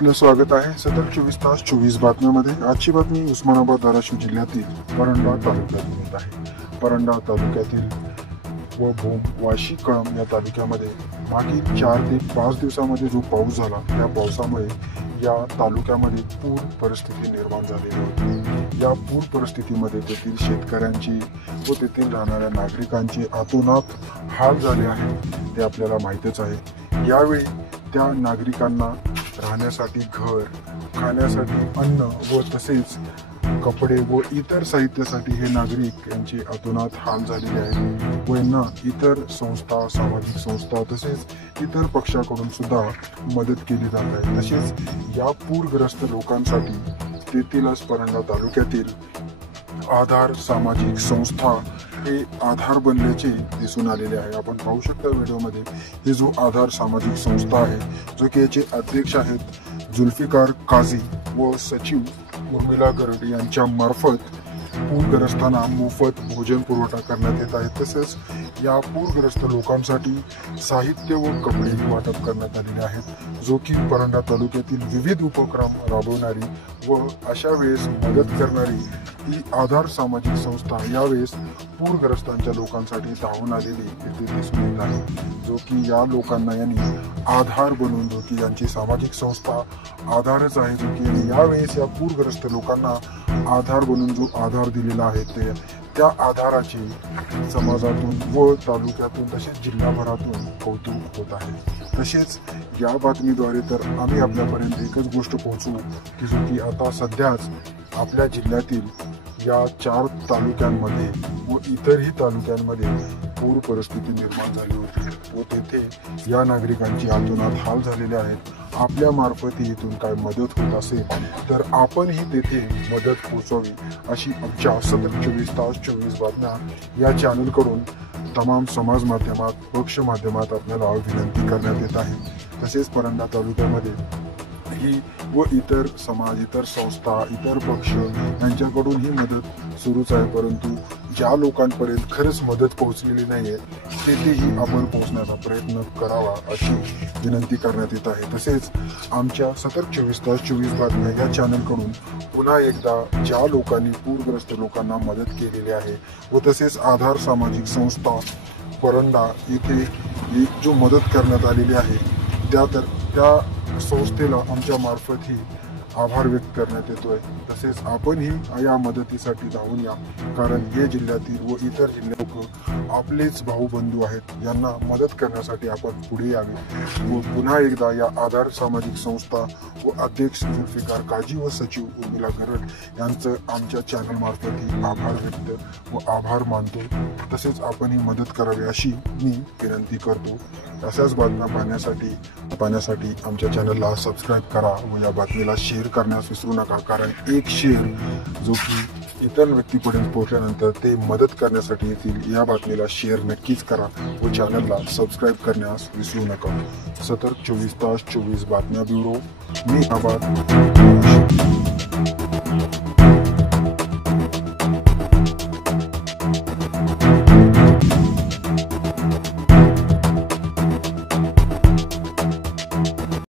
आपलं स्वागत आहे सतत 24 तास 24 बातम्यामध्ये। आजची बातमी उस्मानाबाद धाराशिव जिल्ह्यातील परंडा तालुक्यातून येत आहे। परंडा तालुक्यातील व भूम वाशी कळंब या तालुक्यामध्ये मागील 4 ते 5 दिवसामध्ये जो पाऊस झाला त्या पावसामुळे या तालुक्यामध्ये पूर परिस्थिती निर्माण झालेली होती। या पूर परिस्थितीमध्ये तेथील शेतकऱ्यांची व तेथील राहणाऱ्या नागरिकांचे अतोनात हाल झाले आहेत ते आपल्याला माहितीच आहे। यावेळी त्या नागरिकांना राहण्यासाठी घर, खाण्यासाठी अन्न व तसेच कपडे व इतर साहित्यासाठी हे नागरिक यांचे अतोनात हाल झालेले आहेत व यांना इतर संस्था, सामाजिक संस्था तसेच इतर पक्षाकडून सुद्धा मदत केली जात आहे। तसेच या पूरग्रस्त लोकांसाठी तेथीलच परंडा तालुक्यातील आधार सामाजिक संस्था हे आधार बनल्याचे दिसून आलेले आहे। आपण पाहू शकता व्हिडिओमध्ये हे जो आधार सामाजिक संस्था आहे जो की याचे अध्यक्ष आहेत जुल्फिकार काझी व सचिव उर्मिला गरड यांच्या मार्फत पूरग्रस्तांना मोफत भोजन पुरवठा करण्यात येत आहे। तसेच या पूरग्रस्त लोकांसाठी साहित्य व कपडे वाटप करण्यात आलेले आहेत जो की परंडा तालुक्यातील विविध उपक्रम राबवणारी व अशा वेळेस मदत करणारी ही आधार सामाजिक संस्था यावेळेस पूरग्रस्तांच्या लोकांसाठी धावून आलेली इथे दिसून येत आहे। जो की या लोकांना यांनी आधार बनवून जो की यांची सामाजिक संस्था आधारच आहे जो की यावेळेस या पूरग्रस्त लोकांना आधार बनवून जो आधार दिलेला आहे ते त्या आधाराची समाजातून व तालुक्यातून तसेच जिल्हाभरातून कौतुक होत आहे। तसेच या बातमीद्वारे तर आम्ही आपल्यापर्यंत एकच गोष्ट पोहोचवू की जो की आता सध्याच आपल्या जिल्ह्यातील या 4 तालुक्यांमध्ये व इतरही तालुक्यांमध्ये पूर परिस्थिती निर्माण झाली होती व तेथे या नागरिकांची अतोनात हाल झालेले आहेत। आपल्या मार्फत इथून काय मदत होत असेल तर आपणही तेथे मदत पोहोचवावी अशी आमच्या सतत 24 तास 24 बातम्या या चॅनलकडून तमाम समाज माध्यमात पक्ष माध्यमात आपल्याला विनंती करण्यात येत आहे। तसेच परंडा तालुक्यामध्ये ही व इतर समाज, इतर संस्था, इतर पक्ष यांच्याकडून ही मदत सुरूच आहे, परंतु ज्या लोकांपर्यंत खरंच मदत पोहोचलेली नाहीये तेथेही आपण पोहोचण्याचा प्रयत्न करावा अशी विनंती करण्यात येत आहे। तसेच आमच्या सतत 24 तास 24 बातम्या या चॅनलकडून पुन्हा एकदा ज्या लोकांनी पूरग्रस्त लोकांना मदत केलेली आहे व तसेच आधार सामाजिक संस्था परंडा येथे जो मदत करण्यात आलेली आहे त्या संस्थेला आमच्या मार्फत ही आभार व्यक्त करण्यात येतोय। तसेच आपणही या मदतीसाठी धावून या, कारण हे जिल्ह्यातील व इतर जिल्ह्यात आपलेच भाऊ बंधू आहेत, यांना मदत करण्यासाठी आपण पुढे यावे व पुन्हा एकदा या आधार सामाजिक संस्था व अध्यक्ष जुल्फिकार काझी व सचिव उर्मिला गरड यांचं आमच्या चॅनल मार्फत ही आभार व्यक्त व आभार मानतो। तसेच आपण ही मदत करावी अशी मी विनंती करतो। अशाच बातम्या पाहण्यासाठी आमच्या चॅनलला सबस्क्राईब करा व या बातमीला शेअर करण्यास विसरू नका, कारण एक शेअर जो की इतर व्यक्तीपर्यंत पोहोचल्यानंतर ते मदत करण्यासाठी येतील। या बातमीला शेअर नक्कीच करा व चॅनलला सबस्क्राईब करण्यास विसरू नका। सतत 24 तास 24 बातम्या ब्युरो, मी आबाद।